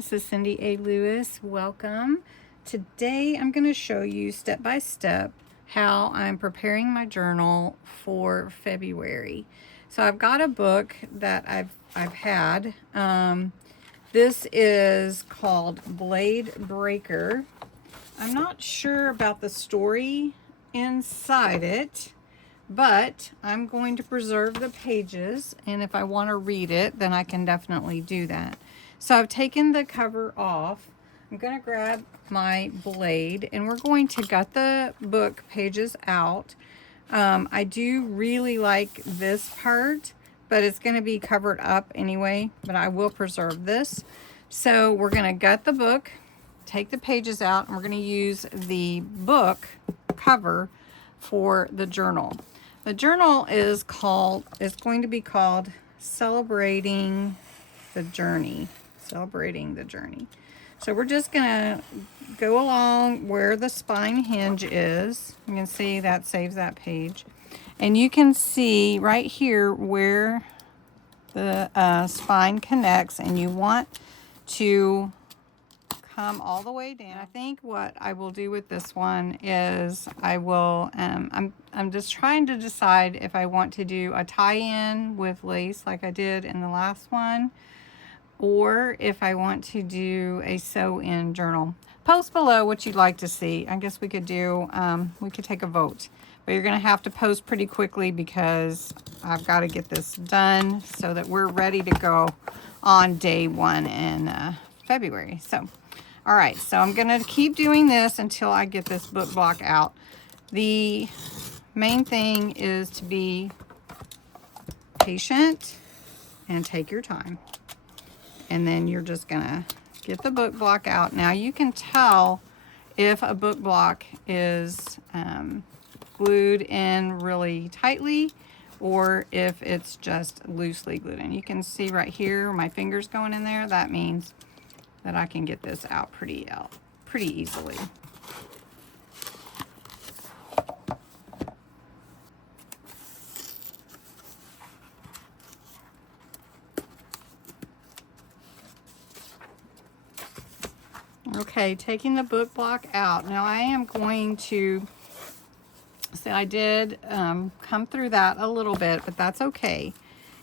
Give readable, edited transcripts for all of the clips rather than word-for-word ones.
This is Cindy A. Lewis. Welcome. Today I'm going to show you step by step how I'm preparing my journal for February. So I've got a book that I've had. This is called Blade Breaker. I'm not sure about the story inside it, but I'm going to preserve the pages, and if I want to read it, then I can definitely do that. So I've taken the cover off. I'm going to grab my blade, and we're going to gut the book pages out. I do really like this part, but it's going to be covered up anyway, but I will preserve this. So we're going to gut the book, take the pages out, and we're going to use the book cover for the journal. The journal is going to be called Celebrating the Journey. Celebrating the Journey. So we're just gonna go along where the spine hinge is. You can see that saves that page. And you can see right here where the spine connects, and you want to come all the way down. I think what I will do with this one is I will, I'm just trying to decide if I want to do a tie-in with lace like I did in the last one, or if I want to do a sew-in journal. Post below what you'd like to see. I guess we could do, we could take a vote. But you're gonna have to post pretty quickly because I've got to get this done so that we're ready to go on day one in February. So, all right, so I'm gonna keep doing this until I get this book block out. The main thing is to be patient and take your time. And then you're just gonna get the book block out. Now you can tell if a book block is glued in really tightly or if it's just loosely glued in. You can see right here my fingers going in there. That means that I can get this out pretty easily. Okay, taking the book block out. Now I am going to see, I did come through that a little bit, but that's okay.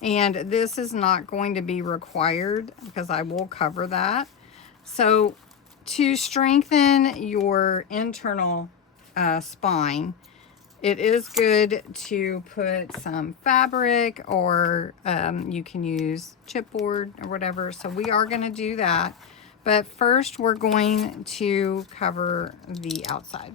And this is not going to be required because I will cover that. So to strengthen your internal spine, it is good to put some fabric, or you can use chipboard or whatever. So we are going to do that. But first we're going to cover the outside.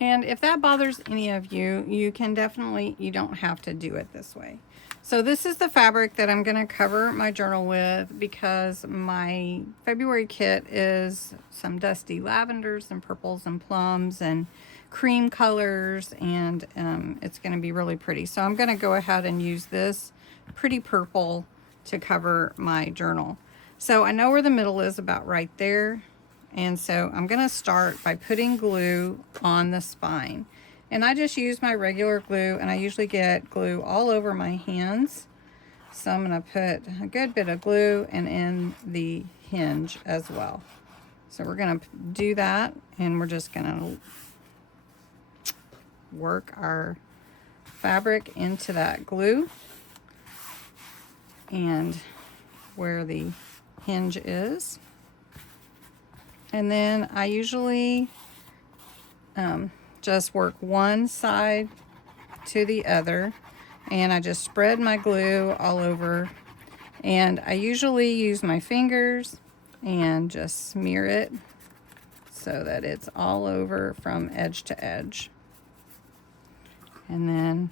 And if that bothers any of you, you can definitely, you don't have to do it this way. So this is the fabric that I'm going to cover my journal with because my February kit is some dusty lavenders and purples and plums and cream colors, and it's going to be really pretty. So I'm going to go ahead and use this pretty purple to cover my journal. So I know where the middle is, about right there. And so I'm going to start by putting glue on the spine. And I just use my regular glue, and I usually get glue all over my hands. So I'm going to put a good bit of glue and in the hinge as well. So we're going to do that, and we're just going to work our fabric into that glue and where the hinge is. And then I usually just work one side to the other, and I just spread my glue all over, and I usually use my fingers and just smear it so that it's all over from edge to edge. And then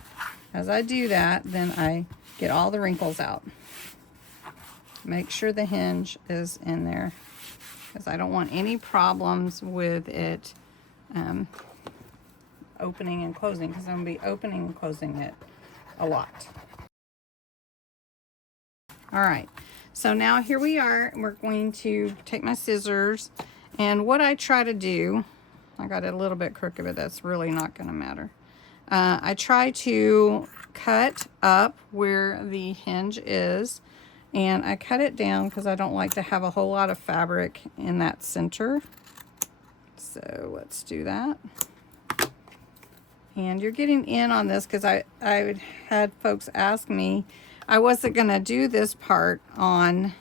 as I do that, then I get all the wrinkles out. Make sure the hinge is in there, because I don't want any problems with it opening and closing, because I'm going to be opening and closing it a lot. All right, so now here we are. We're going to take my scissors, and what I try to do, I got it a little bit crooked, but that's really not going to matter. I try to cut up where the hinge is, And I cut it down because I don't like to have a whole lot of fabric in that center. So let's do that. And you're getting in on this because I had folks ask me, I wasn't going to do this part on,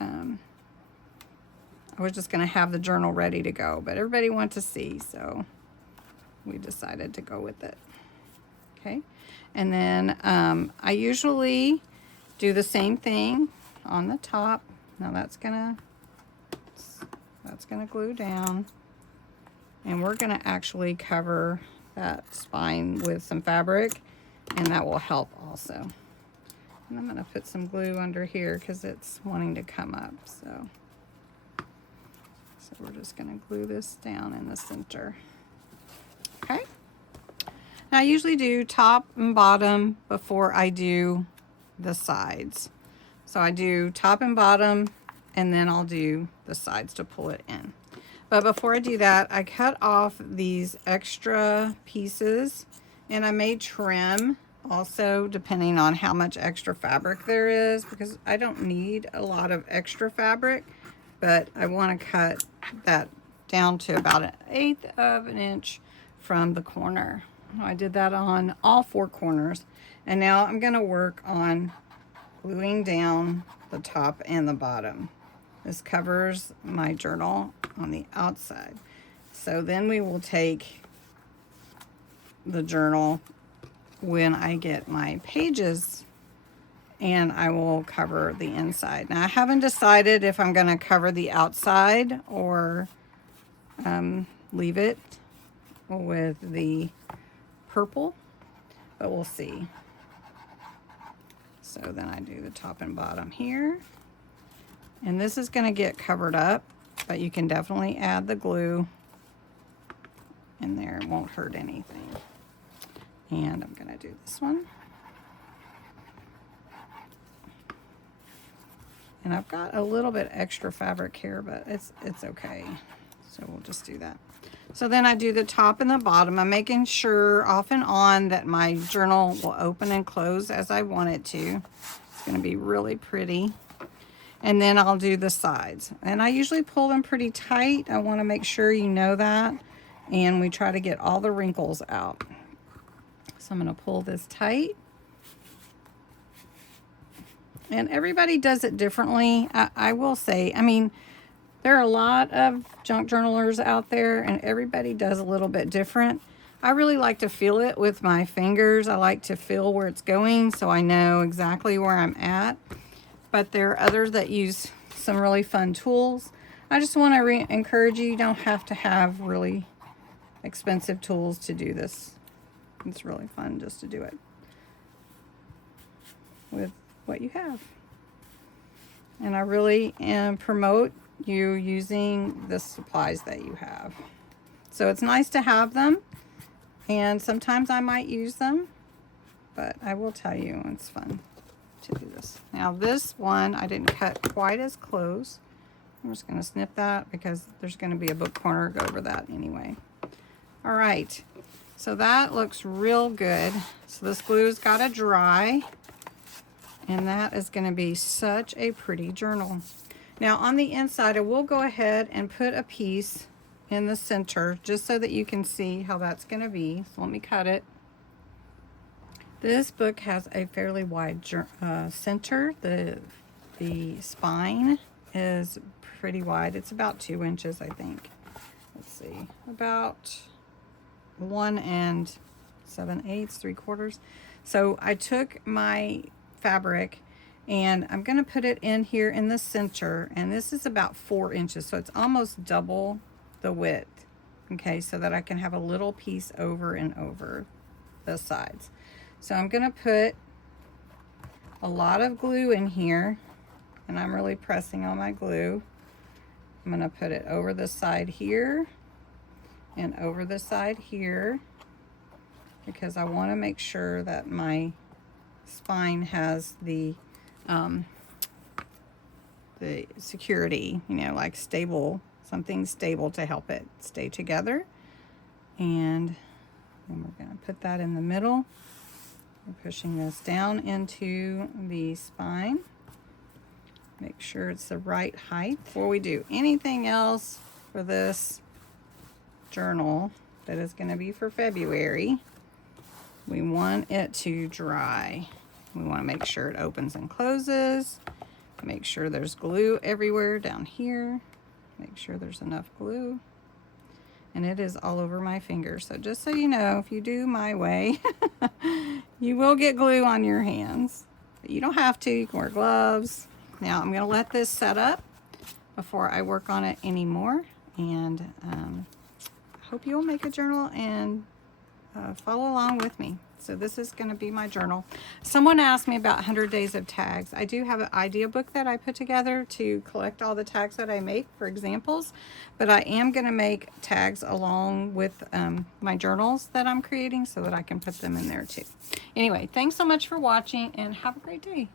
I was just going to have the journal ready to go, but everybody wanted to see, so we decided to go with it. Okay, and then I usually do the same thing on the top. Now that's gonna glue down, and we're gonna actually cover that spine with some fabric, and that will help also. And I'm gonna put some glue under here because it's wanting to come up. So we're just gonna glue this down in the center. Okay. Now I usually do top and bottom before I do the sides. So I do top and bottom, and then I'll do the sides to pull it in. But before I do that, I cut off these extra pieces, and I may trim also depending on how much extra fabric there is, because I don't need a lot of extra fabric, but I want to cut that down to about 1/8 of an inch from the corner. I did that on all 4 corners, and now I'm going to work on gluing down the top and the bottom. This covers my journal on the outside. So then we will take the journal when I get my pages, and I will cover the inside. Now I haven't decided if I'm going to cover the outside or leave it with the purple, but we'll see. So then I do the top and bottom here, and this is going to get covered up, but you can definitely add the glue in there. It won't hurt anything. And I'm going to do this one, and I've got a little bit extra fabric here, but it's okay, so we'll just do that. So then I do the top and the bottom. I'm making sure off and on that my journal will open and close as I want it to. It's going to be really pretty. And then I'll do the sides. And I usually pull them pretty tight. I want to make sure you know that. And we try to get all the wrinkles out. So I'm going to pull this tight. And everybody does it differently. I will say, I mean, there are a lot of junk journalers out there, and everybody does a little bit different. I really like to feel it with my fingers. I like to feel where it's going so I know exactly where I'm at. But there are others that use some really fun tools. I just want to encourage you, you don't have to have really expensive tools to do this. It's really fun just to do it with what you have. And I really promote you using the supplies that you have. So it's nice to have them, and sometimes I might use them, but I will tell you it's fun to do this. Now this one I didn't cut quite as close. I'm just going to snip that because there's going to be a book corner go over that anyway. All right, so that looks real good. So this glue's got to dry, and that is going to be such a pretty journal. Now on the inside, I will go ahead and put a piece in the center just so that you can see how that's going to be. So let me cut it. This book has a fairly wide center. The spine is pretty wide. It's about 2 inches, I think. Let's see, about 1 7/8, 3/4. So I took my fabric, and I'm going to put it in here in the center, and this is about 4 inches, so it's almost double the width, okay, so that I can have a little piece over and over the sides. So I'm going to put a lot of glue in here, and I'm really pressing on my glue. I'm going to put it over the side here and over the side here, because I want to make sure that my spine has the security, you know, like stable, something stable to help it stay together. And then we're going to put that in the middle. We're pushing this down into the spine. Make sure it's the right height. Before we do anything else for this journal that is going to be for February, we want it to dry. We want to make sure it opens and closes. Make sure there's glue everywhere down here. Make sure there's enough glue. And it is all over my fingers. So just so you know, if you do my way, you will get glue on your hands. But you don't have to. You can wear gloves. Now I'm going to let this set up before I work on it anymore. And I hope you'll make a journal and follow along with me. So this is going to be my journal. Someone asked me about 100 days of tags. I do have an idea book that I put together to collect all the tags that I make for examples, but I am going to make tags along with my journals that I'm creating so that I can put them in there too. Anyway, thanks so much for watching and have a great day.